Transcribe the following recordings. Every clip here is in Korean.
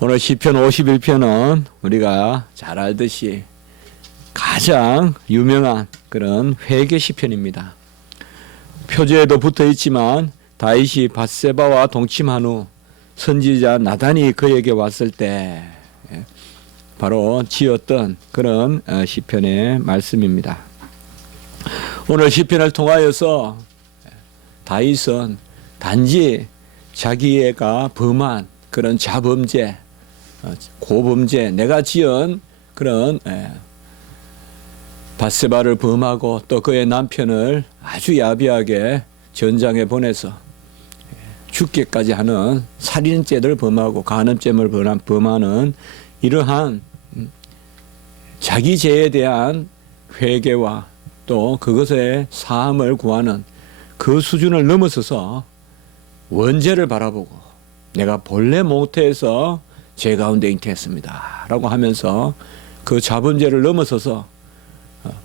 오늘 시편 51편은 우리가 잘 알듯이 가장 유명한 그런 회개 시편입니다. 표제에도 붙어 있지만 다윗이 밧세바와 동침한 후 선지자 나단이 그에게 왔을 때 바로 지었던 그런 시편의 말씀입니다. 오늘 시편을 통하여서 다윗은 단지 자기가 범한 그런 자범죄, 고범죄, 내가 지은 그런 밧세바를 범하고 또 그의 남편을 아주 야비하게 전장에 보내서 죽게까지 하는 살인죄를 범하고 간음죄를 범하는 이러한 자기 죄에 대한 회개와 또 그것의 사함을 구하는 그 수준을 넘어서서 원죄를 바라보고 내가 본래 모태에서 죄 가운데 잉태했습니다 라고 하면서 그 자범죄를 넘어서서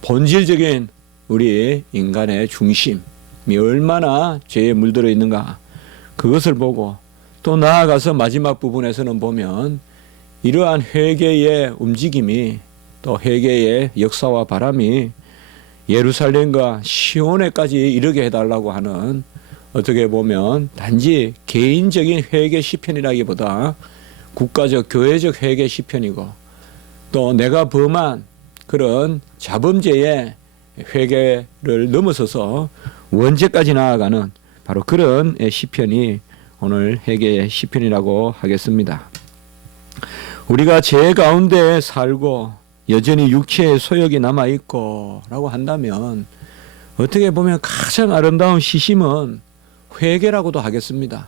본질적인 우리 인간의 중심이 얼마나 죄에 물들어 있는가 그것을 보고 또 나아가서 마지막 부분에서는 보면 이러한 회개의 움직임이 또 회개의 역사와 바람이 예루살렘과 시온에까지 이르게 해달라고 하는 어떻게 보면 단지 개인적인 회개 시편이라기보다 국가적 교회적 회개 시편이고 또 내가 범한 그런 자범죄의 회개를 넘어서서 원죄까지 나아가는 바로 그런 시편이 오늘 회개의 시편이라고 하겠습니다. 우리가 죄 가운데 살고 여전히 육체의 소욕이 남아있고 라고 한다면 어떻게 보면 가장 아름다운 시심은 회개라고도 하겠습니다.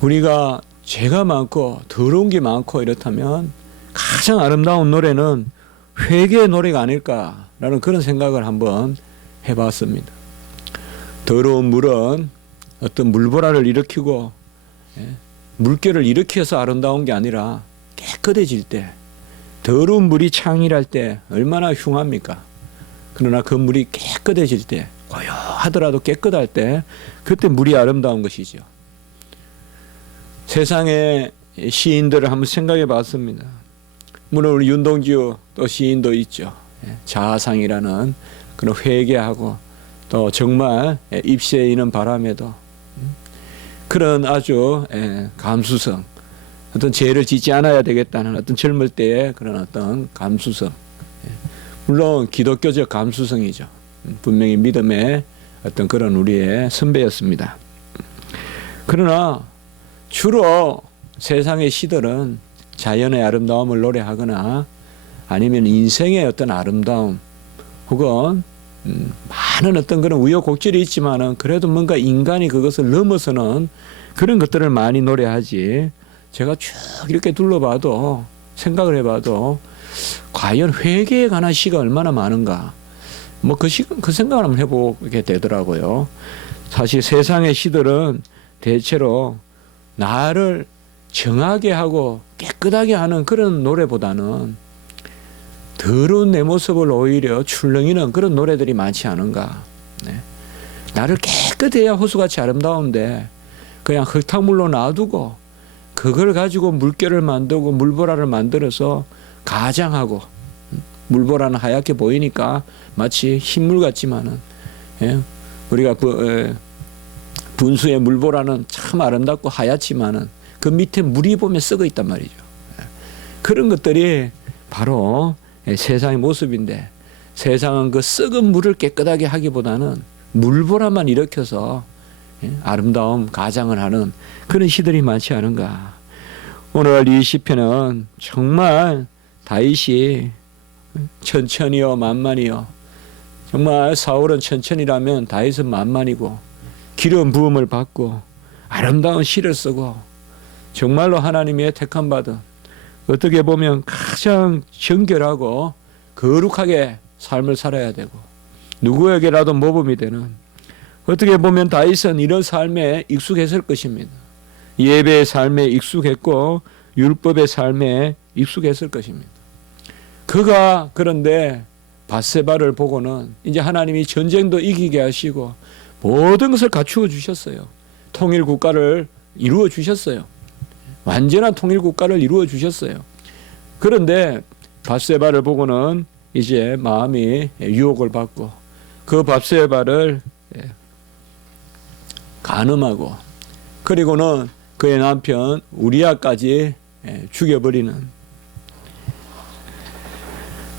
우리가 죄가 많고 더러운 게 많고 이렇다면 가장 아름다운 노래는 회개의 노래가 아닐까라는 그런 생각을 한번 해봤습니다. 더러운 물은 어떤 물보라를 일으키고 물결을 일으켜서 아름다운 게 아니라 깨끗해질 때 더러운 물이 창일할 때 얼마나 흉합니까? 그러나 그 물이 깨끗해질 때 고요하더라도 깨끗할 때 그때 물이 아름다운 것이죠. 세상의 시인들을 한번 생각해 봤습니다. 물론 우리 윤동주 또 시인도 있죠. 자아상이라는 그런 회개하고 또 정말 입시에 있는 바람에도 그런 아주 감수성, 어떤 죄를 짓지 않아야 되겠다는 어떤 젊을 때의 그런 어떤 감수성, 물론 기독교적 감수성이죠. 분명히 믿음의 어떤 그런 우리의 선배였습니다. 그러나 주로 세상의 시들은 자연의 아름다움을 노래하거나 아니면 인생의 어떤 아름다움 혹은 많은 어떤 그런 우여곡절이 있지만은 그래도 뭔가 인간이 그것을 넘어서는 그런 것들을 많이 노래하지. 제가 쭉 이렇게 둘러봐도 생각을 해봐도 과연 회개에 관한 시가 얼마나 많은가. 뭐 그 생각을 한번 해보게 되더라고요. 사실 세상의 시들은 대체로 나를 정하게 하고 깨끗하게 하는 그런 노래보다는 더러운 내 모습을 오히려 출렁이는 그런 노래들이 많지 않은가. 나를 깨끗해야 호수같이 아름다운데 그냥 흙탕물로 놔두고 그걸 가지고 물결을 만들고 물보라를 만들어서 가장하고 물보라는 하얗게 보이니까 마치 흰물 같지만은 우리가 분수의 물보라는 참 아름답고 하얗지만은 그 밑에 물이 보면 썩어 있단 말이죠. 그런 것들이 바로 세상의 모습인데 세상은 그 썩은 물을 깨끗하게 하기보다는 물보라만 일으켜서 아름다움 가장을 하는 그런 시들이 많지 않은가. 오늘 이 시편은 정말 다윗이 천천히요 만만히요 정말 사울은 천천히라면 다윗은 만만이고 기름 부음을 받고 아름다운 시를 쓰고 정말로 하나님의 택함 받은 어떻게 보면 가장 정결하고 거룩하게 삶을 살아야 되고 누구에게라도 모범이 되는 어떻게 보면 다윗은 이런 삶에 익숙했을 것입니다. 예배의 삶에 익숙했고 율법의 삶에 익숙했을 것입니다. 그가 그런데 밧세바를 보고는 이제 하나님이 전쟁도 이기게 하시고 모든 것을 갖추어 주셨어요. 통일 국가를 이루어 주셨어요. 완전한 통일 국가를 이루어 주셨어요. 그런데 밧세바를 보고는 이제 마음이 유혹을 받고 그 밧세바를 간음하고 그리고는 그의 남편 우리아까지 죽여버리는,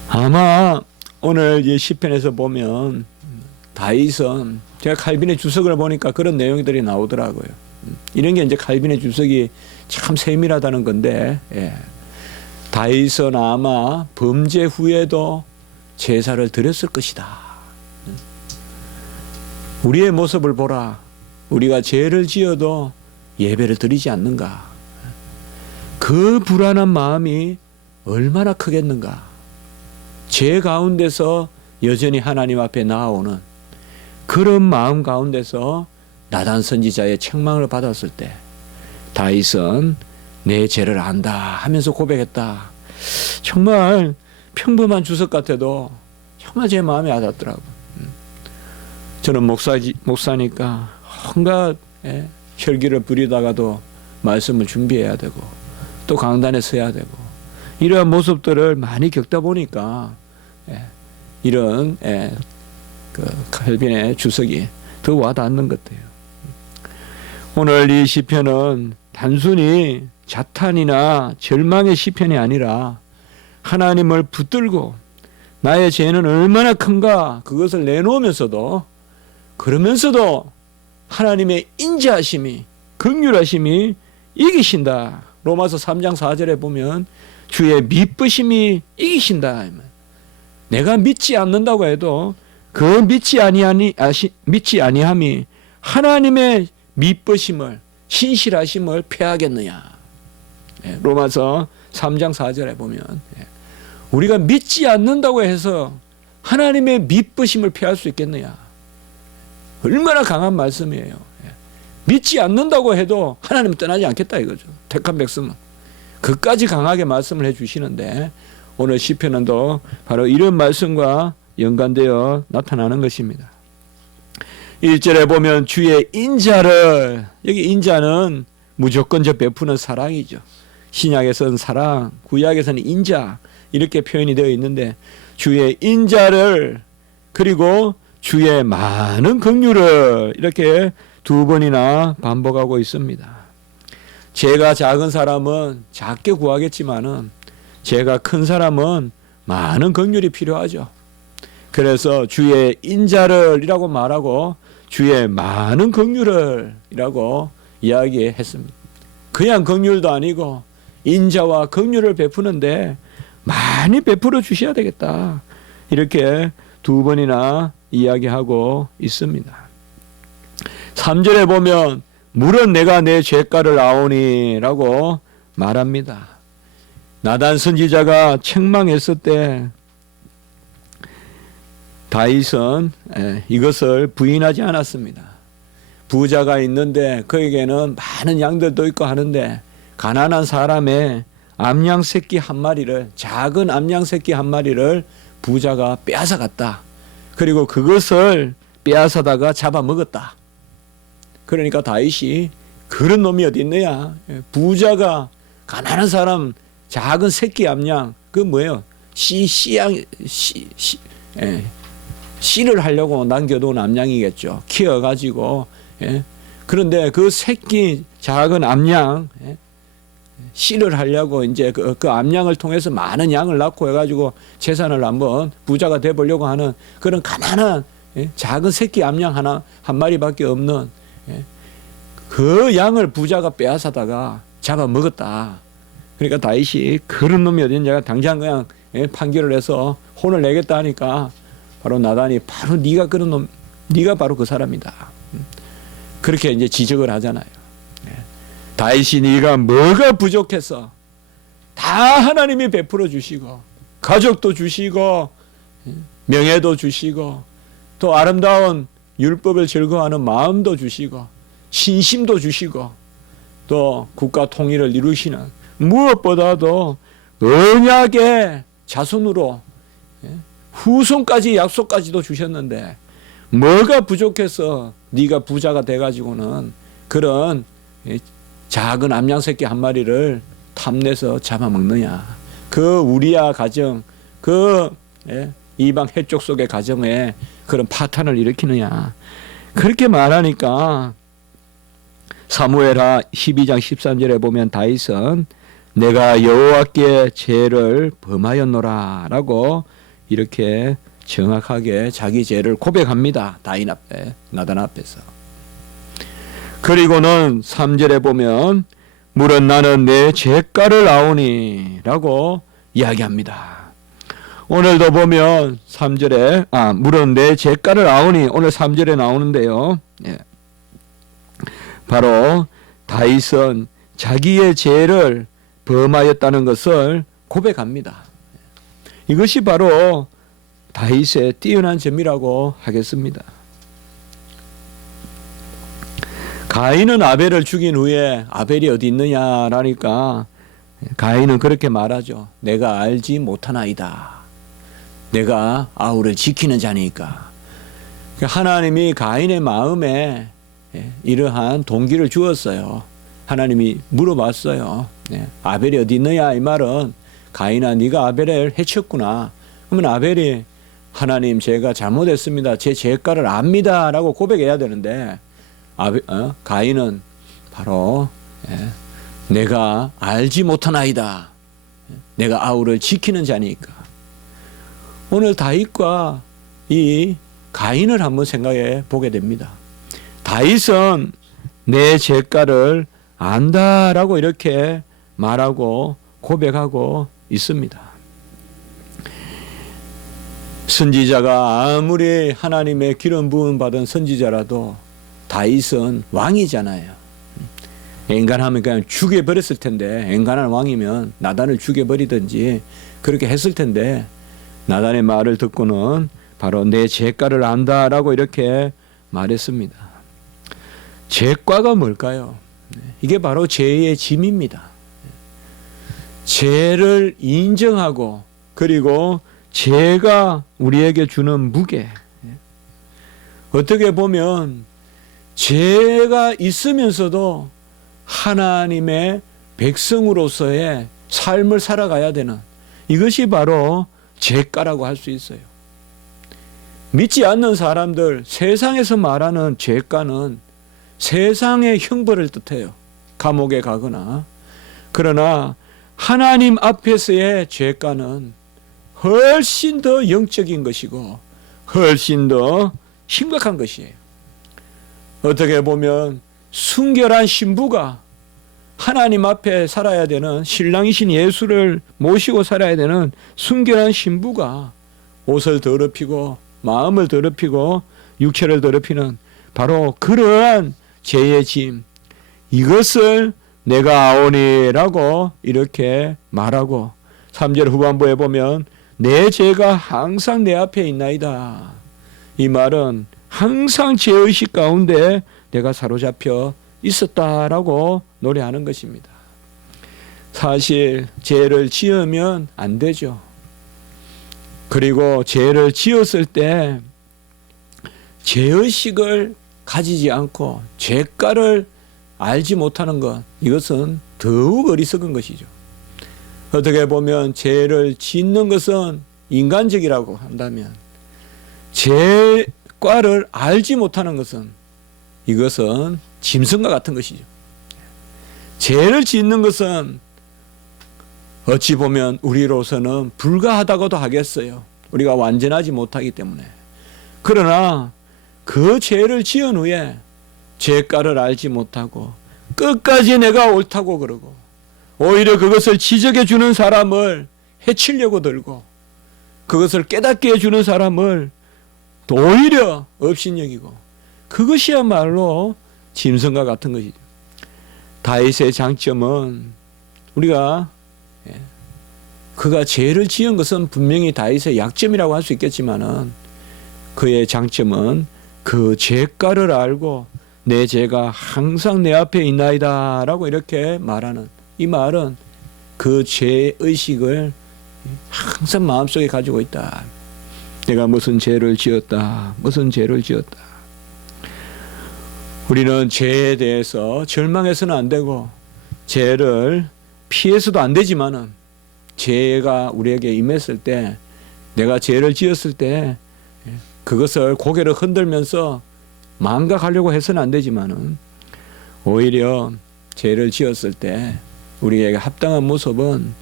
아마 오늘 이 시편에서 보면 다윗은, 제가 칼빈의 주석을 보니까 그런 내용들이 나오더라고요. 이런 게 이제 칼빈의 주석이 참 세밀하다는 건데, 다윗은 아마 범죄 후에도 제사를 드렸을 것이다. 우리의 모습을 보라. 우리가 죄를 지어도 예배를 드리지 않는가. 그 불안한 마음이 얼마나 크겠는가. 죄 가운데서 여전히 하나님 앞에 나아오는 그런 마음 가운데서 나단 선지자의 책망을 받았을 때 다윗은 내 죄를 안다 하면서 고백했다. 정말 평범한 주석 같아도 정말 제 마음에 와닿더라고요. 저는 목사니까 온갖 혈기를 부리다가도 말씀을 준비해야 되고 또 강단에 서야 되고 이러한 모습들을 많이 겪다 보니까 이런 그 칼빈의 주석이 더 와닿는 것 같아요. 오늘 이 시편은 단순히 자탄이나 절망의 시편이 아니라 하나님을 붙들고 나의 죄는 얼마나 큰가 그것을 내놓으면서도, 그러면서도 하나님의 인자하심이, 긍휼하심이 이기신다. 로마서 3장 4절에 보면 주의 미쁘심이 이기신다. 내가 믿지 않는다고 해도 그 믿지 아니함이 하나님의 미쁘심을, 신실하심을 패하겠느냐. 로마서 3장 4절에 보면 우리가 믿지 않는다고 해서 하나님의 미쁘심을 패할 수 있겠느냐. 얼마나 강한 말씀이에요. 믿지 않는다고 해도 하나님은 떠나지 않겠다 이거죠. 택한 백성은. 그까지 강하게 말씀을 해주시는데 오늘 시편은 또 바로 이런 말씀과 연관되어 나타나는 것입니다. 1절에 보면 주의 인자를, 여기 인자는 무조건적 베푸는 사랑이죠. 신약에서는 사랑, 구약에서는 인자 이렇게 표현이 되어 있는데 주의 인자를 그리고 주의 많은 긍휼을 이렇게 두 번이나 반복하고 있습니다. 죄가 작은 사람은 작게 구하겠지만은 죄가 큰 사람은 많은 긍휼이 필요하죠. 그래서 주의 인자를 이라고 말하고 주의 많은 긍휼을 이라고 이야기했습니다. 그냥 긍휼도 아니고 인자와 긍휼을 베푸는데 많이 베풀어 주셔야 되겠다. 이렇게 두 번이나 이야기하고 있습니다. 3절에 보면 물은 내가 내 죄가를 아오니 라고 말합니다. 나단 선지자가 책망했을 때 다윗은 이것을 부인하지 않았습니다. 부자가 있는데 그에게는 많은 양들도 있고 하는데 가난한 사람의 암양 새끼 한 마리를, 작은 암양 새끼 한 마리를 부자가 빼앗아 갔다. 그리고 그것을 빼앗아다가 잡아먹었다. 그러니까 다윗이 그런 놈이 어디 있느냐. 부자가 가난한 사람 작은 새끼 암양, 그 뭐예요? 씨를 하려고 남겨둔 암양이겠죠. 키워가지고. 그런데 그 새끼 작은 암양, 씨를 하려고 이제 그 암양을 통해서 많은 양을 낳고 해가지고 재산을 한번 부자가 되보려고 하는 그런 가난한 작은 새끼 암양 한 마리밖에 없는 그 양을 부자가 빼앗아다가 잡아먹었다. 그러니까 다윗이 그런 놈이 어딨냐 당장 그냥 판결을 해서 혼을 내겠다 하니까 바로 나단이 바로 네가 그런 놈, 네가 바로 그 사람이다. 그렇게 이제 지적을 하잖아요. 다윗이 네가 뭐가 부족해서 다 하나님이 베풀어 주시고 가족도 주시고 명예도 주시고 또 아름다운 율법을 즐거워하는 마음도 주시고 신심도 주시고 또 국가 통일을 이루시는 무엇보다도 언약의 자손으로 후손까지 약속까지도 주셨는데 뭐가 부족해서 네가 부자가 돼가지고는 그런 작은 암양새끼 한 마리를 탐내서 잡아먹느냐. 그 우리야 가정, 이방 해족 속의 가정에 그런 파탄을 일으키느냐. 그렇게 말하니까 사무엘하 12장 13절에 보면 다윗은 내가 여호와께 죄를 범하였노라 라고 이렇게 정확하게 자기 죄를 고백합니다. 다윗 앞에, 나단 앞에서. 그리고는 3절에 보면 물은 나는 내 죄가를 아오니 라고 이야기합니다. 오늘도 보면 3절에 물은 내 죄가를 아오니 오늘 3절에 나오는데요. 바로 다윗은 자기의 죄를 범하였다는 것을 고백합니다. 이것이 바로 다윗의 뛰어난 점이라고 하겠습니다. 가인은 아벨을 죽인 후에 아벨이 어디 있느냐라니까 가인은 그렇게 말하죠. 내가 알지 못하나이다. 내가 아우를 지키는 자니까. 하나님이 가인의 마음에 이러한 동기를 주었어요. 하나님이 물어봤어요. 아벨이 어디 있느냐 이 말은 가인아 네가 아벨을 해쳤구나. 그러면 아벨이 하나님 제가 잘못했습니다. 제 죄가를 압니다 라고 고백해야 되는데 가인은 바로 내가 알지 못하나이다. 내가 아우를 지키는 자니까. 오늘 다윗과 이 가인을 한번 생각해 보게 됩니다. 다윗은 내 죄가를 안다라고 이렇게 말하고 고백하고 있습니다. 선지자가 아무리 하나님의 기름 부음 받은 선지자라도 다윗은 왕이잖아요. 엔간하면 그냥 죽여버렸을 텐데, 엔간한 왕이면 나단을 죽여버리든지 그렇게 했을 텐데, 나단의 말을 듣고는 바로 내 죄가를 안다라고 이렇게 말했습니다. 죄과가 뭘까요? 이게 바로 죄의 짐입니다. 죄를 인정하고 그리고 죄가 우리에게 주는 무게. 어떻게 보면 죄가 있으면서도 하나님의 백성으로서의 삶을 살아가야 되는 이것이 바로 죄가라고 할 수 있어요. 믿지 않는 사람들, 세상에서 말하는 죄가는 세상의 형벌을 뜻해요. 감옥에 가거나. 그러나 하나님 앞에서의 죄가는 훨씬 더 영적인 것이고 훨씬 더 심각한 것이에요. 어떻게 보면 순결한 신부가 하나님 앞에 살아야 되는, 신랑이신 예수를 모시고 살아야 되는 순결한 신부가 옷을 더럽히고 마음을 더럽히고 육체를 더럽히는 바로 그러한 죄의 짐, 이것을 내가 아오니라고 이렇게 말하고 3절 후반부에 보면 내 죄가 항상 내 앞에 있나이다. 이 말은 항상 죄의식 가운데 내가 사로잡혀 있었다라고 노래하는 것입니다. 사실 죄를 지으면 안 되죠. 그리고 죄를 지었을 때 죄의식을 가지지 않고 죄가를 알지 못하는 것, 이것은 더욱 어리석은 것이죠. 어떻게 보면 죄를 짓는 것은 인간적이라고 한다면 죄과를 알지 못하는 것은 이것은 짐승과 같은 것이죠. 죄를 짓는 것은 어찌 보면 우리로서는 불가하다고도 하겠어요. 우리가 완전하지 못하기 때문에. 그러나 그 죄를 지은 후에 죄가를 알지 못하고 끝까지 내가 옳다고 그러고 오히려 그것을 지적해 주는 사람을 해치려고 들고 그것을 깨닫게 해주는 사람을 오히려 업신여기고 그것이야말로 짐승과 같은 것이죠. 다윗의 장점은 우리가 그가 죄를 지은 것은 분명히 다윗의 약점이라고 할 수 있겠지만은 그의 장점은 그 죄가를 알고 내 죄가 항상 내 앞에 있나이다 라고 이렇게 말하는 이 말은 그 죄의식을 항상 마음속에 가지고 있다. 내가 무슨 죄를 지었다. 무슨 죄를 지었다. 우리는 죄에 대해서 절망해서는 안 되고 죄를 피해서도 안 되지만은 죄가 우리에게 임했을 때, 내가 죄를 지었을 때 그것을 고개를 흔들면서 망각하려고 해서는 안 되지만은 오히려 죄를 지었을 때 우리에게 합당한 모습은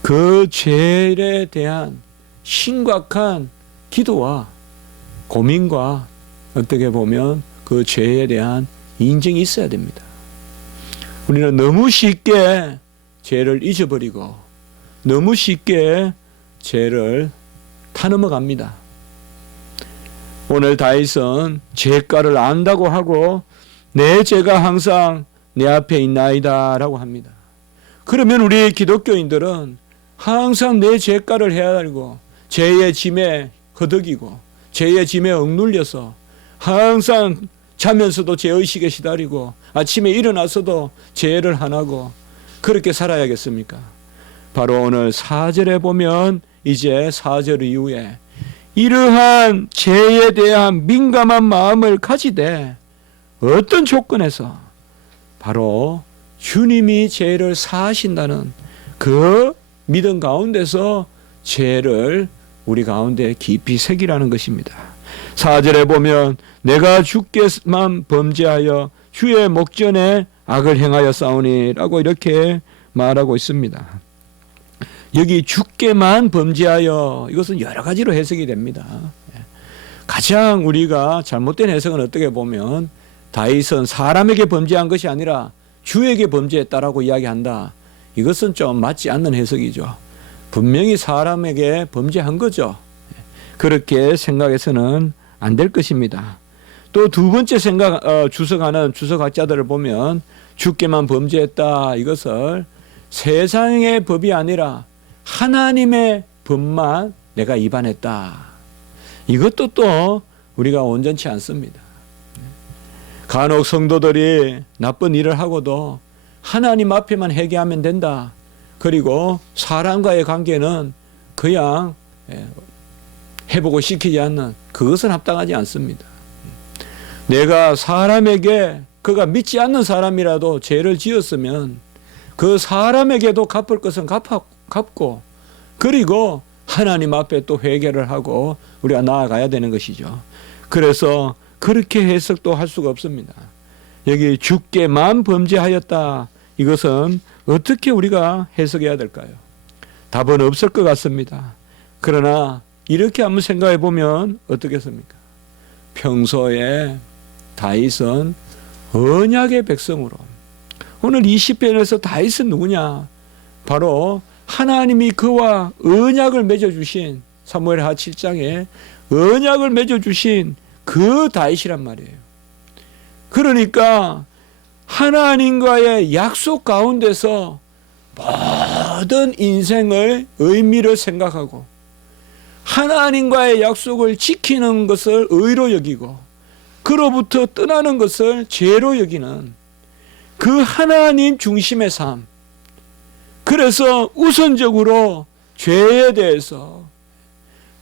그 죄에 대한 심각한 기도와 고민과 어떻게 보면 그 죄에 대한 인정이 있어야 됩니다. 우리는 너무 쉽게 죄를 잊어버리고 너무 쉽게 죄를 타넘어갑니다. 오늘 다윗은 죄가를 안다고 하고 내 죄가 항상 내 앞에 있나이다 라고 합니다. 그러면 우리 기독교인들은 항상 내 죄가를 헤아리고 죄의 짐에 허덕이고 죄의 짐에 억눌려서 항상 자면서도 죄의식에 시달리고 아침에 일어나서도 죄를 안 하고 그렇게 살아야겠습니까? 바로 오늘 4절에 보면 이제 4절 이후에 이러한 죄에 대한 민감한 마음을 가지되 어떤 조건에서 바로 주님이 죄를 사하신다는 그 믿음 가운데서 죄를 우리 가운데 깊이 새기라는 것입니다. 4절에 보면 내가 주께만 범죄하여 주의 목전에 악을 행하여 싸우니라고 이렇게 말하고 있습니다. 여기 주께만 범죄하여, 이것은 여러 가지로 해석이 됩니다. 가장 우리가 잘못된 해석은 어떻게 보면 다윗은 사람에게 범죄한 것이 아니라 주에게 범죄했다라고 이야기한다. 이것은 좀 맞지 않는 해석이죠. 분명히 사람에게 범죄한 거죠. 그렇게 생각해서는 안 될 것입니다. 또 두 번째 주석하는 주석학자들을 보면 주께만 범죄했다. 이것을 세상의 법이 아니라 하나님의 법만 내가 위반했다. 이것도 또 우리가 온전치 않습니다. 간혹 성도들이 나쁜 일을 하고도 하나님 앞에만 회개하면 된다. 그리고 사람과의 관계는 그냥 회복을 시키지 않는, 그것은 합당하지 않습니다. 내가 사람에게, 그가 믿지 않는 사람이라도 죄를 지었으면 그 사람에게도 갚을 것은 갚고 그리고 하나님 앞에 또 회개를 하고 우리가 나아가야 되는 것이죠. 그래서 그렇게 해석도 할 수가 없습니다. 여기 주께만 범죄하였다. 이것은 어떻게 우리가 해석해야 될까요? 답은 없을 것 같습니다. 그러나 이렇게 한번 생각해 보면 어떻겠습니까? 평소에 다윗은 언약의 백성으로, 오늘 20편에서 다윗은 누구냐? 바로 하나님이 그와 언약을 맺어주신, 사무엘하 7장에 언약을 맺어주신 그 다윗이란 말이에요. 그러니까 하나님과의 약속 가운데서 모든 인생의 의미를 생각하고 하나님과의 약속을 지키는 것을 의로 여기고 그로부터 떠나는 것을 죄로 여기는 그 하나님 중심의 삶. 그래서 우선적으로 죄에 대해서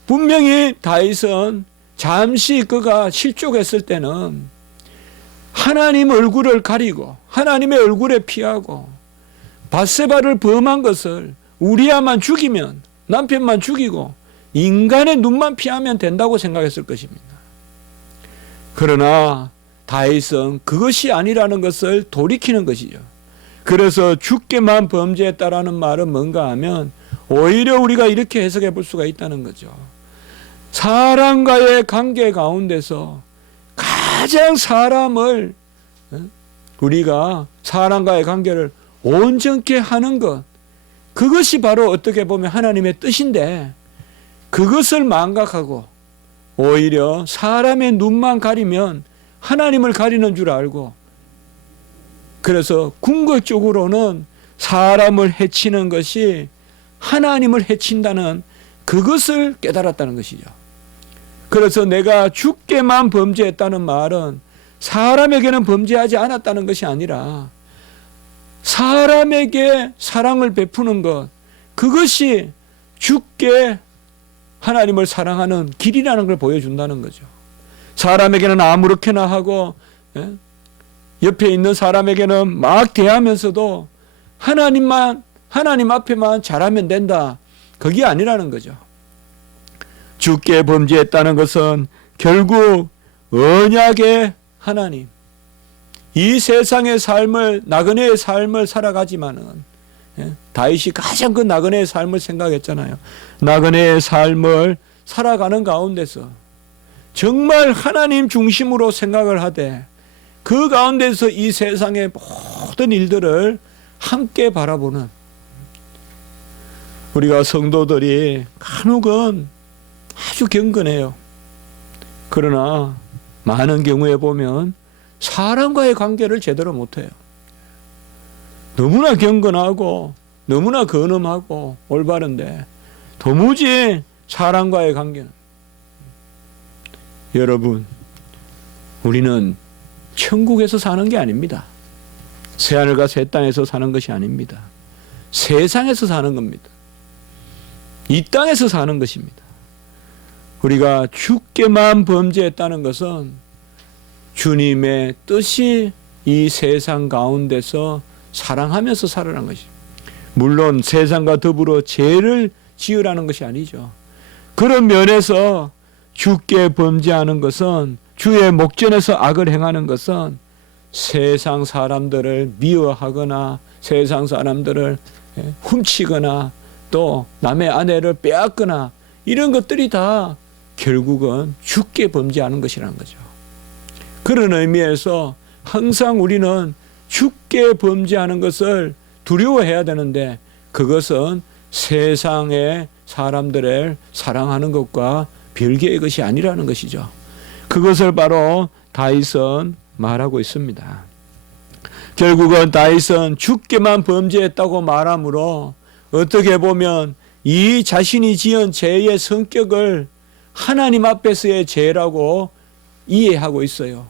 분명히 다윗은 잠시 그가 실족했을 때는 하나님 얼굴을 가리고 하나님의 얼굴에 피하고 밧세바를 범한 것을 우리야만 죽이면, 남편만 죽이고 인간의 눈만 피하면 된다고 생각했을 것입니다. 그러나 다윗은 그것이 아니라는 것을 돌이키는 것이죠. 그래서 주께만 범죄했다라는 말은 뭔가 하면 오히려 우리가 이렇게 해석해 볼 수가 있다는 거죠. 사람과의 관계 가운데서 가장 사람을, 우리가 사람과의 관계를 온전케 하는 것, 그것이 바로 어떻게 보면 하나님의 뜻인데 그것을 망각하고 오히려 사람의 눈만 가리면 하나님을 가리는 줄 알고, 그래서 궁극적으로는 사람을 해치는 것이 하나님을 해친다는 그것을 깨달았다는 것이죠. 그래서 내가 주께만 범죄했다는 말은 사람에게는 범죄하지 않았다는 것이 아니라 사람에게 사랑을 베푸는 것, 그것이 주께 하나님을 사랑하는 길이라는 걸 보여준다는 거죠. 사람에게는 아무렇게나 하고 옆에 있는 사람에게는 막 대하면서도 하나님 앞에만 잘하면 된다. 그게 아니라는 거죠. 주께 범죄했다는 것은 결국 언약의 하나님, 이 세상의 삶을, 나그네의 삶을 살아가지만은, 다윗이 가장 그 나그네의 삶을 생각했잖아요. 나그네의 삶을 살아가는 가운데서 정말 하나님 중심으로 생각을 하되 그 가운데서 이 세상의 모든 일들을 함께 바라보는, 우리가 성도들이 간혹은 아주 경건해요. 그러나 많은 경우에 보면 사람과의 관계를 제대로 못해요. 너무나 경건하고 너무나 근엄하고 올바른데 도무지 사람과의 관계는, 여러분, 우리는 천국에서 사는 게 아닙니다. 새하늘과 새 땅에서 사는 것이 아닙니다. 세상에서 사는 겁니다. 이 땅에서 사는 것입니다. 우리가 주께만 범죄했다는 것은 주님의 뜻이 이 세상 가운데서 사랑하면서 살아가는 것입니다. 물론 세상과 더불어 죄를 지으라는 것이 아니죠. 그런 면에서 주께 범죄하는 것은, 주의 목전에서 악을 행하는 것은 세상 사람들을 미워하거나 세상 사람들을 훔치거나 또 남의 아내를 빼앗거나 이런 것들이 다 결국은 주께 범죄하는 것이라는 거죠. 그런 의미에서 항상 우리는 주께 범죄하는 것을 두려워해야 되는데, 그것은 세상의 사람들을 사랑하는 것과 별개의 것이 아니라는 것이죠. 그것을 바로 다윗은 말하고 있습니다. 결국은 다윗은 주께만 범죄했다고 말하므로 어떻게 보면 이 자신이 지은 죄의 성격을 하나님 앞에서의 죄라고 이해하고 있어요.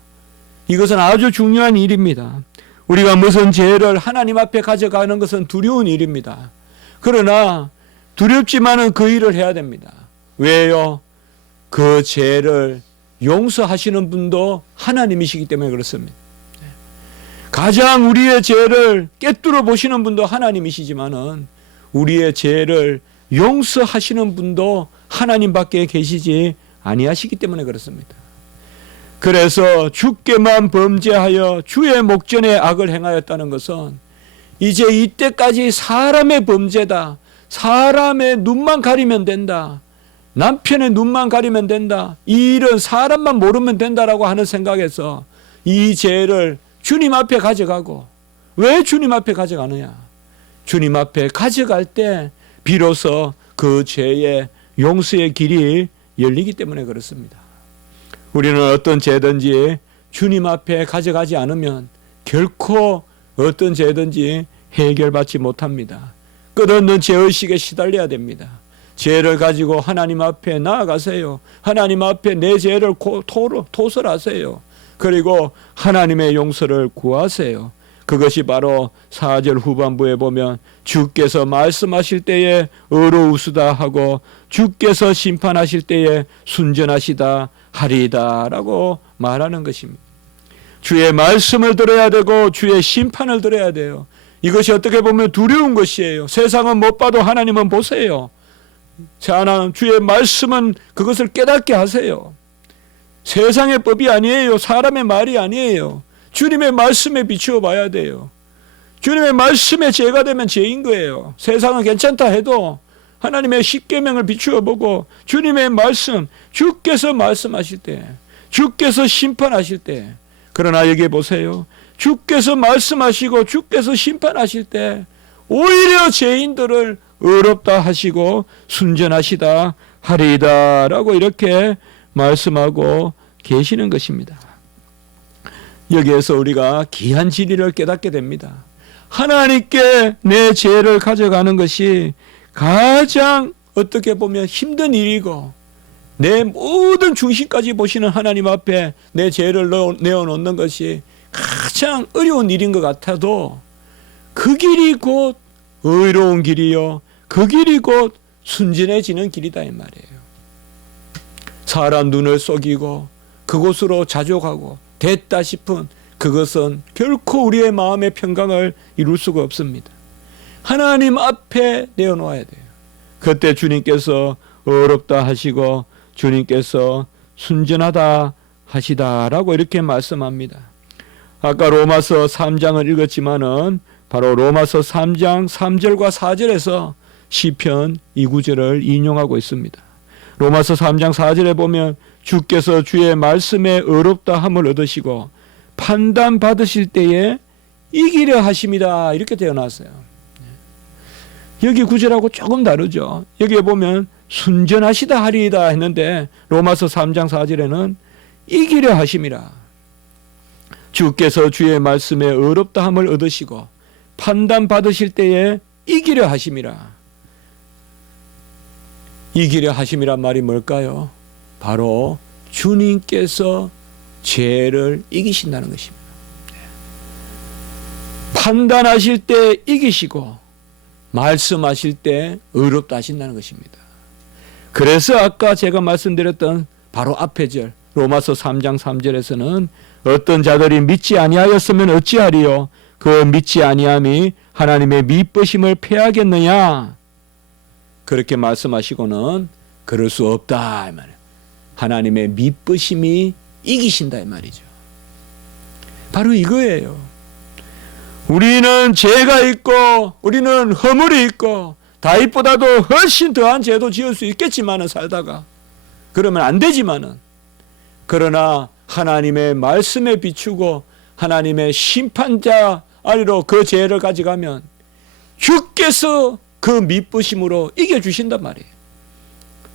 이것은 아주 중요한 일입니다. 우리가 무슨 죄를 하나님 앞에 가져가는 것은 두려운 일입니다. 그러나 두렵지만은 그 일을 해야 됩니다. 왜요? 그 죄를 용서하시는 분도 하나님이시기 때문에 그렇습니다. 가장 우리의 죄를 꿰뚫어 보시는 분도 하나님이시지만은 우리의 죄를 용서하시는 분도 하나님밖에 계시지 아니하시기 때문에 그렇습니다. 그래서 주께만 범죄하여 주의 목전에 악을 행하였다는 것은 이제 이때까지 사람의 범죄다, 사람의 눈만 가리면 된다, 남편의 눈만 가리면 된다, 이 일은 사람만 모르면 된다라고 하는 생각에서 이 죄를 주님 앞에 가져가고, 왜 주님 앞에 가져가느냐? 주님 앞에 가져갈 때 비로소 그 죄의 용서의 길이 열리기 때문에 그렇습니다. 우리는 어떤 죄든지 주님 앞에 가져가지 않으면 결코 어떤 죄든지 해결받지 못합니다. 끝없는 죄의식에 시달려야 됩니다. 죄를 가지고 하나님 앞에 나아가세요. 하나님 앞에 내 죄를 토설하세요. 그리고 하나님의 용서를 구하세요. 그것이 바로 4절 후반부에 보면 주께서 말씀하실 때에 의로우시다 하고 주께서 심판하실 때에 순전하시다 하리이다 라고 말하는 것입니다. 주의 말씀을 들어야 되고 주의 심판을 들어야 돼요. 이것이 어떻게 보면 두려운 것이에요. 세상은 못 봐도 하나님은 보세요. 하나님 주의 말씀은 그것을 깨닫게 하세요. 세상의 법이 아니에요. 사람의 말이 아니에요. 주님의 말씀에 비추어 봐야 돼요. 주님의 말씀에 죄가 되면 죄인 거예요. 세상은 괜찮다 해도 하나님의 십계명을 비추어 보고 주님의 말씀, 주께서 말씀하실 때, 주께서 심판하실 때, 그러나 여기 보세요. 주께서 말씀하시고 주께서 심판하실 때 오히려 죄인들을 의롭다 하시고 순전하시다 하리이다 라고 이렇게 말씀하고 계시는 것입니다. 여기에서 우리가 귀한 진리를 깨닫게 됩니다. 하나님께 내 죄를 가져가는 것이 가장 어떻게 보면 힘든 일이고, 내 모든 중심까지 보시는 하나님 앞에 내 죄를 내어놓는 것이 가장 어려운 일인 것 같아도 그 길이 곧 의로운 길이요, 그 길이 곧 순전해지는 길이다 이 말이에요. 사람 눈을 속이고 그곳으로 자족하고 됐다 싶은 그것은 결코 우리의 마음의 평강을 이룰 수가 없습니다. 하나님 앞에 내어놓아야 돼요. 그때 주님께서 어렵다 하시고 주님께서 순전하다 하시다라고 이렇게 말씀합니다. 아까 로마서 3장을 읽었지만은 바로 로마서 3장 3절과 4절에서 시편 이 구절을 인용하고 있습니다. 로마서 3장 4절에 보면 주께서 주의 말씀에 어렵다 함을 얻으시고 판단 받으실 때에 이기려 하심이다 이렇게 되어놨어요. 여기 구절하고 조금 다르죠. 여기에 보면 순전하시다 하리이다 했는데 로마서 3장 4절에는 이기려 하심이라. 주께서 주의 말씀에 어렵다 함을 얻으시고 판단 받으실 때에 이기려 하심이라. 이기려 하심이란 말이 뭘까요? 바로 주님께서 죄를 이기신다는 것입니다. 판단하실 때 이기시고 말씀하실 때 어렵다 하신다는 것입니다. 그래서 아까 제가 말씀드렸던 바로 앞에 절 로마서 3장 3절에서는 어떤 자들이 믿지 아니하였으면 어찌하리요? 그 믿지 아니함이 하나님의 미쁘심을 패하겠느냐? 그렇게 말씀하시고는 그럴 수 없다 이 말이에요. 하나님의 미쁘심이 이기신다 이 말이죠. 바로 이거예요. 우리는 죄가 있고 우리는 허물이 있고 다윗보다도 훨씬 더한 죄도 지을 수 있겠지만은 살다가 그러면 안 되지만은 그러나 하나님의 말씀에 비추고 하나님의 심판자 아래로 그 죄를 가져가면 주께서 그 미쁘심으로 이겨주신단 말이에요.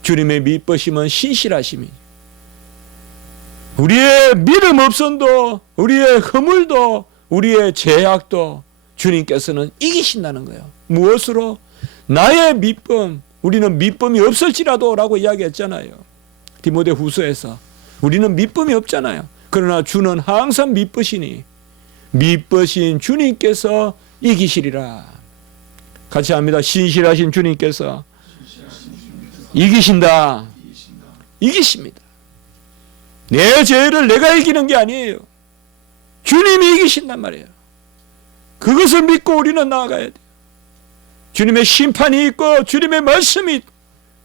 주님의 미쁘심은 신실하심이 우리의 믿음 없음도 우리의 허물도 우리의 죄악도 주님께서는 이기신다는 거예요. 무엇으로? 나의 미쁨, 우리는 미쁨이 없을지라도 라고 이야기했잖아요. 디모데 후서에서 우리는 미쁨이 없잖아요. 그러나 주는 항상 미쁘시니 미쁘신 주님께서 이기시리라. 같이 합니다. 신실하신 주님께서 이기신다. 이기십니다. 내 죄를 내가 이기는 게 아니에요. 주님이 이기신단 말이에요. 그것을 믿고 우리는 나아가야 돼요. 주님의 심판이 있고 주님의 말씀이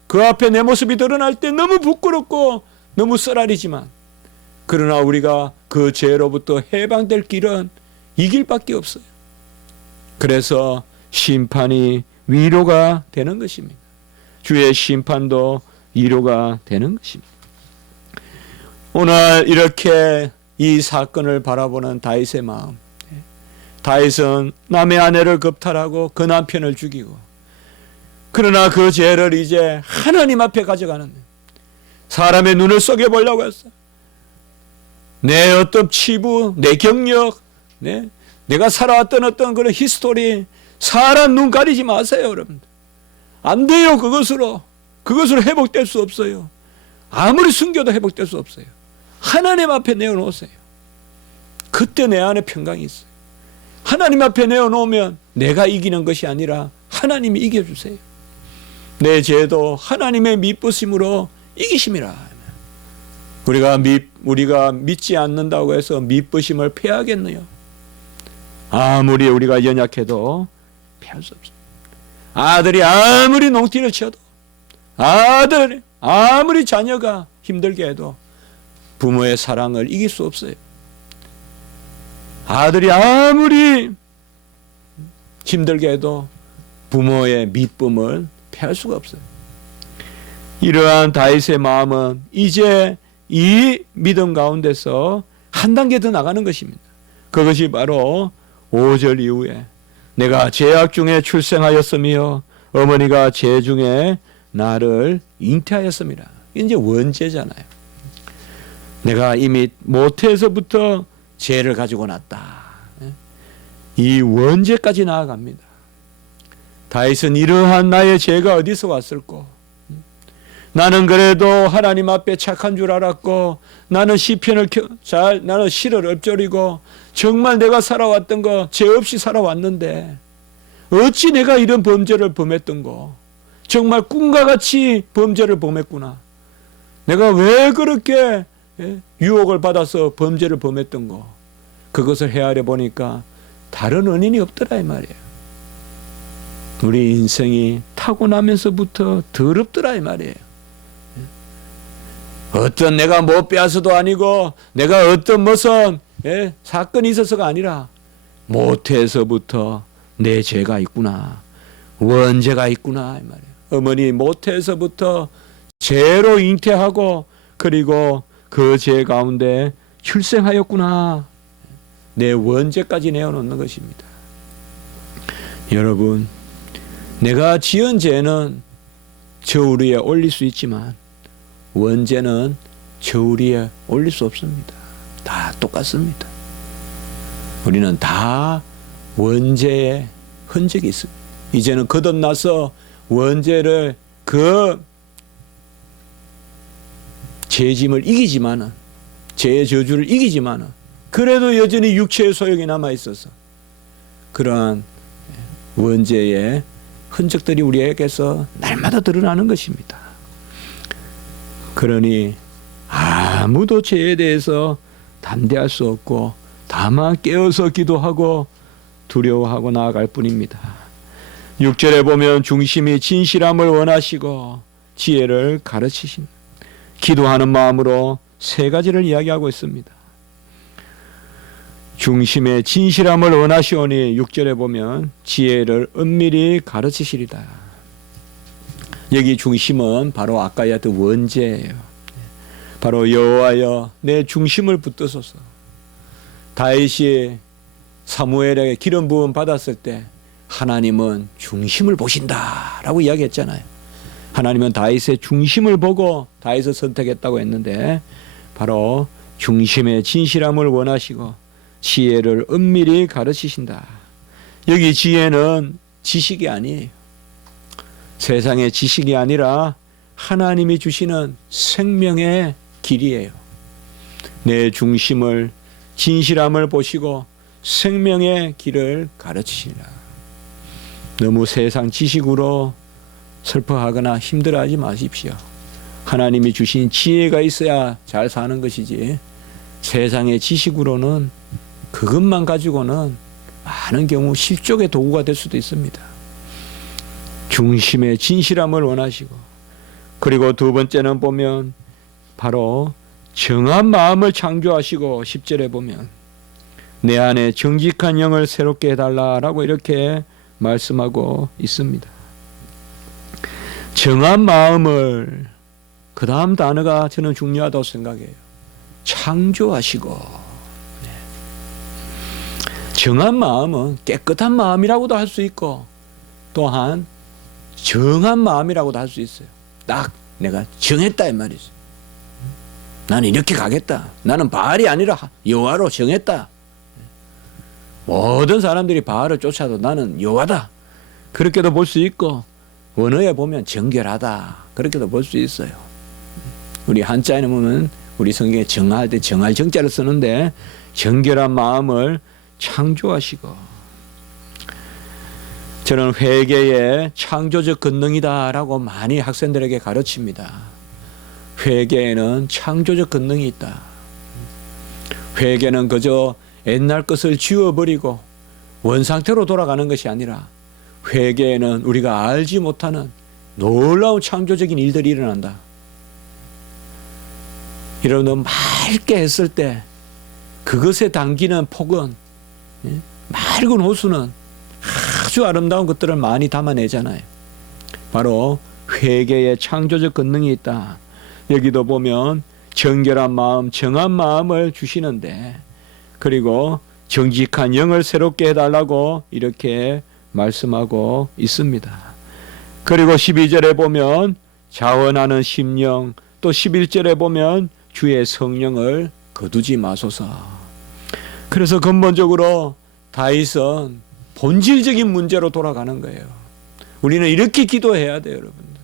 그 앞에 내 모습이 드러날 때 너무 부끄럽고 너무 쓰라리지만 그러나 우리가 그 죄로부터 해방될 길은 이 길밖에 없어요. 그래서 심판이 위로가 되는 것입니다. 주의 심판도 위로가 되는 것입니다. 오늘 이렇게 이 사건을 바라보는 다윗의 마음. 다윗은 남의 아내를 겁탈하고 그 남편을 죽이고 그러나 그 죄를 이제 하나님 앞에 가져가는 사람의 눈을 썩여보려고 했어. 내 어떤 치부, 내 경력, 내가 살아왔던 어떤 그런 히스토리 사람 눈 가리지 마세요 여러분들. 안 돼요. 그것으로 회복될 수 없어요. 아무리 숨겨도 회복될 수 없어요. 하나님 앞에 내어놓으세요. 그때 내 안에 평강이 있어요. 하나님 앞에 내어놓으면 내가 이기는 것이 아니라 하나님이 이겨주세요. 내 죄도 하나님의 미쁘심으로 이기심이라. 우리가 믿지 않는다고 해서 미쁘심을 패하겠느냐? 아무리 우리가 연약해도 패할 수 없어요. 아들이 아무리 농티를 쳐도 아무리 자녀가 힘들게 해도 부모의 사랑을 이길 수 없어요. 아들이 아무리 힘들게 해도 부모의 미쁨을 패할 수가 없어요. 이러한 다윗의 마음은 이제 이 믿음 가운데서 한 단계 더 나가는 것입니다. 그것이 바로 5절 이후에 내가 죄악 중에 출생하였으며 어머니가 죄 중에 나를 잉태하였습니다. 이제 원죄잖아요. 내가 이미 모태에서부터 죄를 가지고 났다. 이 원죄까지 나아갑니다. 다윗은 이러한 나의 죄가 어디서 왔을꼬? 나는 그래도 하나님 앞에 착한 줄 알았고 나는 시편을 나는 시를 읊조리고 정말 내가 살아왔던 거 죄 없이 살아왔는데 어찌 내가 이런 범죄를 범했던고? 정말 꿈과 같이 범죄를 범했구나. 내가 왜 그렇게 유혹을 받아서 범죄를 범했던고? 그것을 헤아려 보니까 다른 원인이 없더라 이 말이에요. 우리 인생이 타고나면서부터 더럽더라 이 말이에요. 어떤 내가 뭐 빼앗아도 아니고 내가 어떤 무슨 사건이 있어서가 아니라 모태에서부터 내 죄가 있구나, 원죄가 있구나 이 말이에요. 어머니 모태에서부터 죄로 잉태하고 그리고 그 죄 가운데 출생하였구나, 내 원죄까지 내어놓는 것입니다. 여러분, 내가 지은 죄는 저울 위에 올릴 수 있지만 원죄는 저울 위에 올릴 수 없습니다. 다 똑같습니다. 우리는 다 원죄의 흔적이 있습니다. 이제는 거듭나서 원죄를 그 죄짐을 이기지만은, 죄의 저주를 이기지만은 그래도 여전히 육체의 소욕이 남아 있어서 그러한 원죄의 흔적들이 우리에게서 날마다 드러나는 것입니다. 그러니 아무도 죄에 대해서 담대할 수 없고 다만 깨어서 기도하고 두려워하고 나아갈 뿐입니다. 6절에 보면 중심이 진실함을 원하시고 지혜를 가르치신, 기도하는 마음으로 세 가지를 이야기하고 있습니다. 중심의 진실함을 원하시오니 6절에 보면 지혜를 은밀히 가르치시리다. 여기 중심은 바로 아까 이야기했던 원죄예요. 바로 여호와여 내 중심을 붙드소서. 다윗이 사무엘에게 기름 부음 받았을 때 하나님은 중심을 보신다라고 이야기했잖아요. 하나님은 다윗의 중심을 보고 다윗을 선택했다고 했는데 바로 중심의 진실함을 원하시고 지혜를 은밀히 가르치신다. 여기 지혜는 지식이 아니에요. 세상의 지식이 아니라 하나님이 주시는 생명의 길이에요. 내 중심을, 진실함을 보시고 생명의 길을 가르치시라. 너무 세상 지식으로 슬퍼하거나 힘들어하지 마십시오. 하나님이 주신 지혜가 있어야 잘 사는 것이지 세상의 지식으로는 그것만 가지고는 많은 경우 실족의 도구가 될 수도 있습니다. 중심의 진실함을 원하시고, 그리고 두 번째는 보면 바로 정한 마음을 창조하시고 10절에 보면 내 안에 정직한 영을 새롭게 해달라라고 이렇게 말씀하고 있습니다. 정한 마음을, 그 다음 단어가 저는 중요하다고 생각해요. 창조하시고. 정한 마음은 깨끗한 마음이라고도 할 수 있고 또한 정한 마음이라고도 할 수 있어요. 딱 내가 정했다 이 말이죠. 나는 이렇게 가겠다. 나는 바알이 아니라 여호와로 정했다. 모든 사람들이 바알을 쫓아도 나는 여호와다. 그렇게도 볼 수 있고 원어에 보면 정결하다. 그렇게도 볼 수 있어요. 우리 한자에는 보면 우리 성경에 정할 때 정할 정자를 쓰는데 정결한 마음을 창조하시고, 저는 회개의 창조적 권능이다라고 많이 학생들에게 가르칩니다. 회개에는 창조적 권능이 있다. 회개는 그저 옛날 것을 지워버리고 원상태로 돌아가는 것이 아니라 회개에는 우리가 알지 못하는 놀라운 창조적인 일들이 일어난다. 여러분, 맑게 했을 때 그것에 담기는 폭은, 맑은 호수는 아주 아름다운 것들을 많이 담아내잖아요. 바로 회개의 창조적 권능이 있다. 여기도 보면 정결한 마음, 정한 마음을 주시는데, 그리고 정직한 영을 새롭게 해달라고 이렇게 말씀하고 있습니다. 그리고 12절에 보면 자원하는 심령, 또 11절에 보면 주의 성령을 거두지 마소서. 그래서 근본적으로 다윗은 본질적인 문제로 돌아가는 거예요. 우리는 이렇게 기도해야 돼요, 여러분들.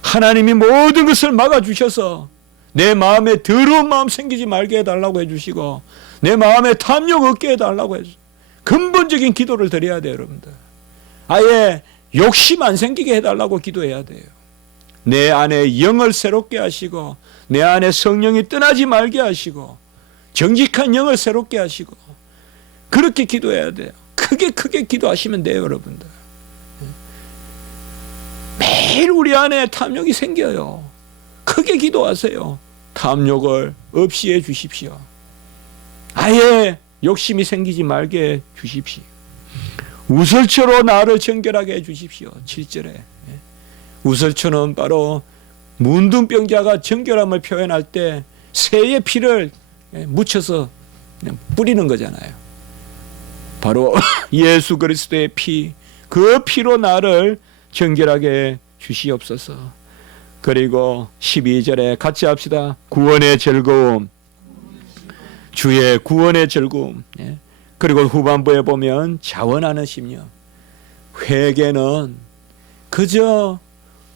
하나님이 모든 것을 막아주셔서 내 마음에 더러운 마음 생기지 말게 해달라고 해주시고 내 마음에 탐욕 없게 해달라고 해주시고 근본적인 기도를 드려야 돼요, 여러분들. 아예 욕심 안 생기게 해달라고 기도해야 돼요. 내 안에 영을 새롭게 하시고 내 안에 성령이 떠나지 말게 하시고 정직한 영을 새롭게 하시고 그렇게 기도해야 돼요. 크게 기도하시면 돼요, 여러분들. 매일 우리 안에 탐욕이 생겨요. 크게 기도하세요. 탐욕을 없이 해 주십시오. 아예 욕심이 생기지 말게 해 주십시오. 우설초로 나를 정결하게 해 주십시오. 7절에 우설초는 바로 문둥병자가 정결함을 표현할 때 새의 피를 묻혀서 그냥 뿌리는 거잖아요. 바로 예수 그리스도의 피, 그 피로 나를 정결하게 해 주시옵소서. 그리고 12절에 같이 합시다. 구원의 즐거움, 주의 구원의 즐거움. 그리고 후반부에 보면 자원하는 심령. 회개는 그저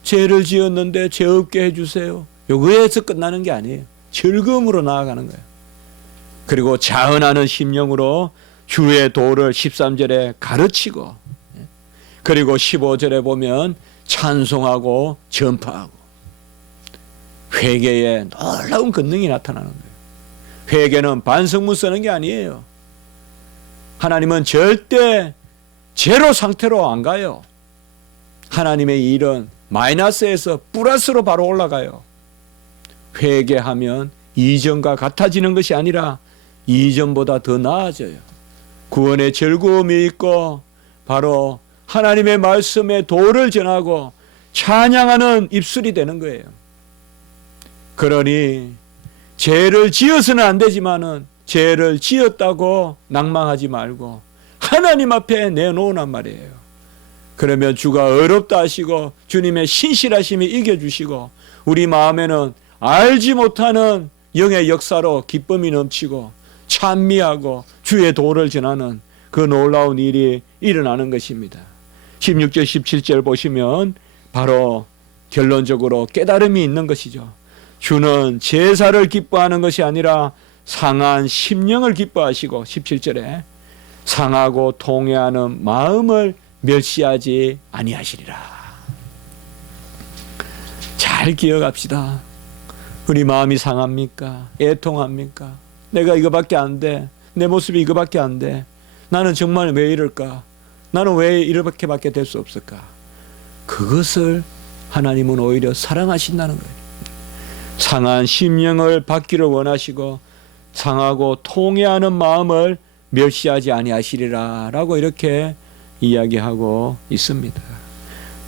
죄를 지었는데 죄 없게 해주세요, 요거에서 끝나는 게 아니에요. 즐거움으로 나아가는 거예요. 그리고 자원하는 심령으로 주의 도를 13절에 가르치고, 그리고 15절에 보면 찬송하고 전파하고. 회개에 놀라운 권능이 나타나는 거예요. 회개는 반성문 쓰는 게 아니에요. 하나님은 절대 제로 상태로 안 가요. 하나님의 일은 마이너스에서 플러스로 바로 올라가요. 회개하면 이전과 같아지는 것이 아니라 이전보다 더 나아져요. 구원의 즐거움이 있고 바로 하나님의 말씀에 도를 전하고 찬양하는 입술이 되는 거예요. 그러니 죄를 지어서는 안 되지만은 죄를 지었다고 낭망하지 말고 하나님 앞에 내놓으란 말이에요. 그러면 주가 어렵다 하시고 주님의 신실하심이 이겨주시고 우리 마음에는 알지 못하는 영의 역사로 기쁨이 넘치고 찬미하고 주의 도를 전하는 그 놀라운 일이 일어나는 것입니다. 16절 17절 보시면 바로 결론적으로 깨달음이 있는 것이죠. 주는 제사를 기뻐하는 것이 아니라 상한 심령을 기뻐하시고 17절에 상하고 통회하는 마음을 멸시하지 아니하시리라. 잘 기억합시다. 우리 마음이 상합니까? 애통합니까? 내가 이거밖에 안 돼. 내 모습이 이거밖에 안 돼. 나는 정말 왜 이럴까? 나는 왜 이렇게밖에 될 수 없을까? 그것을 하나님은 오히려 사랑하신다는 거예요. 상한 심령을 받기를 원하시고 상하고 통회하는 마음을 멸시하지 아니하시리라 라고 이렇게 이야기하고 있습니다.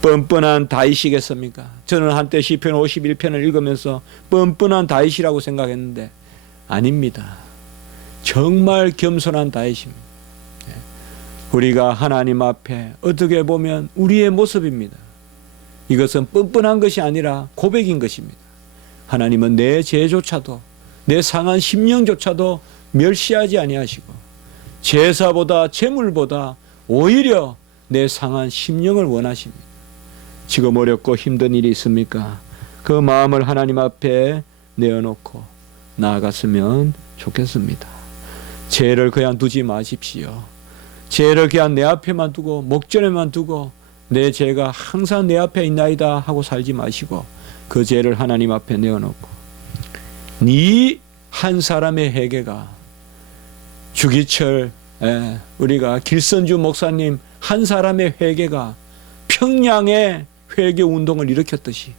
뻔뻔한 다윗이겠습니까? 저는 한때 시편 51편을 읽으면서 뻔뻔한 다윗이라고 생각했는데 아닙니다. 정말 겸손한 다윗입니다. 우리가 하나님 앞에 어떻게 보면 우리의 모습입니다. 이것은 뻔뻔한 것이 아니라 고백인 것입니다. 하나님은 내 죄조차도 내 상한 심령조차도 멸시하지 아니하시고 제사보다 제물보다 오히려 내 상한 심령을 원하십니다. 지금 어렵고 힘든 일이 있습니까? 그 마음을 하나님 앞에 내어놓고 나아갔으면 좋겠습니다. 죄를 그냥 두지 마십시오. 죄를 그냥 내 앞에만 두고 목전에만 두고 내 죄가 항상 내 앞에 있나이다 하고 살지 마시고 그 죄를 하나님 앞에 내어놓고 네 한 사람의 회개가 주기철 우리가 길선주 목사님 한 사람의 회개가 평양의 회개 운동을 일으켰듯이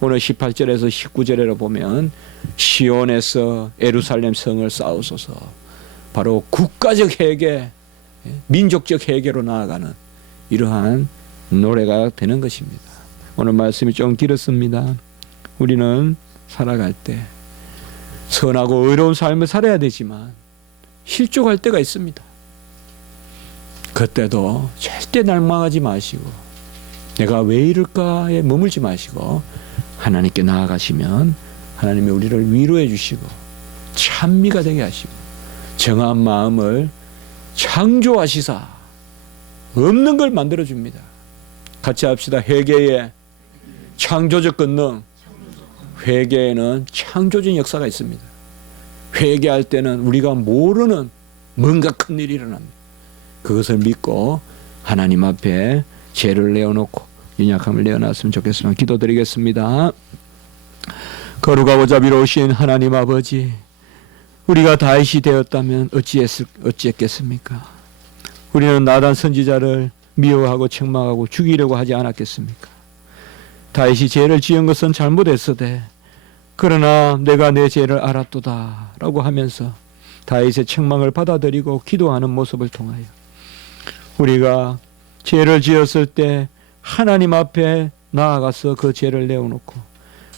오늘 18절에서 19절에 보면 시온에서 예루살렘 성을 쌓으소서 바로 국가적 회개, 민족적 회개로 나아가는 이러한 노래가 되는 것입니다. 오늘 말씀이 좀 길었습니다. 우리는 살아갈 때 선하고 의로운 삶을 살아야 되지만 실족할 때가 있습니다. 그때도 절대 낭망하지 마시고 내가 왜 이럴까에 머물지 마시고 하나님께 나아가시면 하나님이 우리를 위로해 주시고 찬미가 되게 하시고 정한 마음을 창조하시사 없는 걸 만들어 줍니다. 같이 합시다. 회개의 창조적 권능. 회개에는 창조적 역사가 있습니다. 회개할 때는 우리가 모르는 뭔가 큰 일이 일어납니다. 그것을 믿고 하나님 앞에 죄를 내어놓고 연약함을 내어놨으면 좋겠습니다. 기도드리겠습니다. 거룩하고 자비로우신 하나님 아버지, 우리가 다윗이 되었다면 어찌했겠습니까? 우리는 나단 선지자를 미워하고 책망하고 죽이려고 하지 않았겠습니까? 다윗이 죄를 지은 것은 잘못했으되 그러나 내가 내 죄를 알았도다 라고 하면서 다윗의 책망을 받아들이고 기도하는 모습을 통하여 우리가 죄를 지었을 때 하나님 앞에 나아가서 그 죄를 내어놓고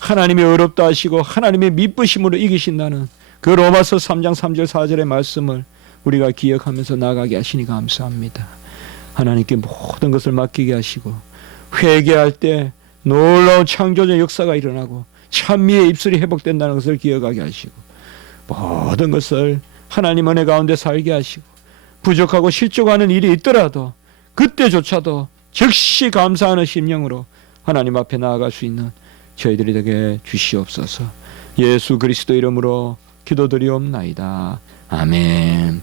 하나님이 어렵다 하시고 하나님의 미쁘심으로 이기신다는 그 로마서 3장 3절 4절의 말씀을 우리가 기억하면서 나아가게 하시니 감사합니다. 하나님께 모든 것을 맡기게 하시고 회개할 때 놀라운 창조적 역사가 일어나고 찬미의 입술이 회복된다는 것을 기억하게 하시고 모든 것을 하나님 은혜 가운데 살게 하시고 부족하고 실족하는 일이 있더라도 그때조차도 즉시 감사하는 심령으로 하나님 앞에 나아갈 수 있는 저희들이 되게 주시옵소서. 예수 그리스도 이름으로 기도드리옵나이다. 아멘.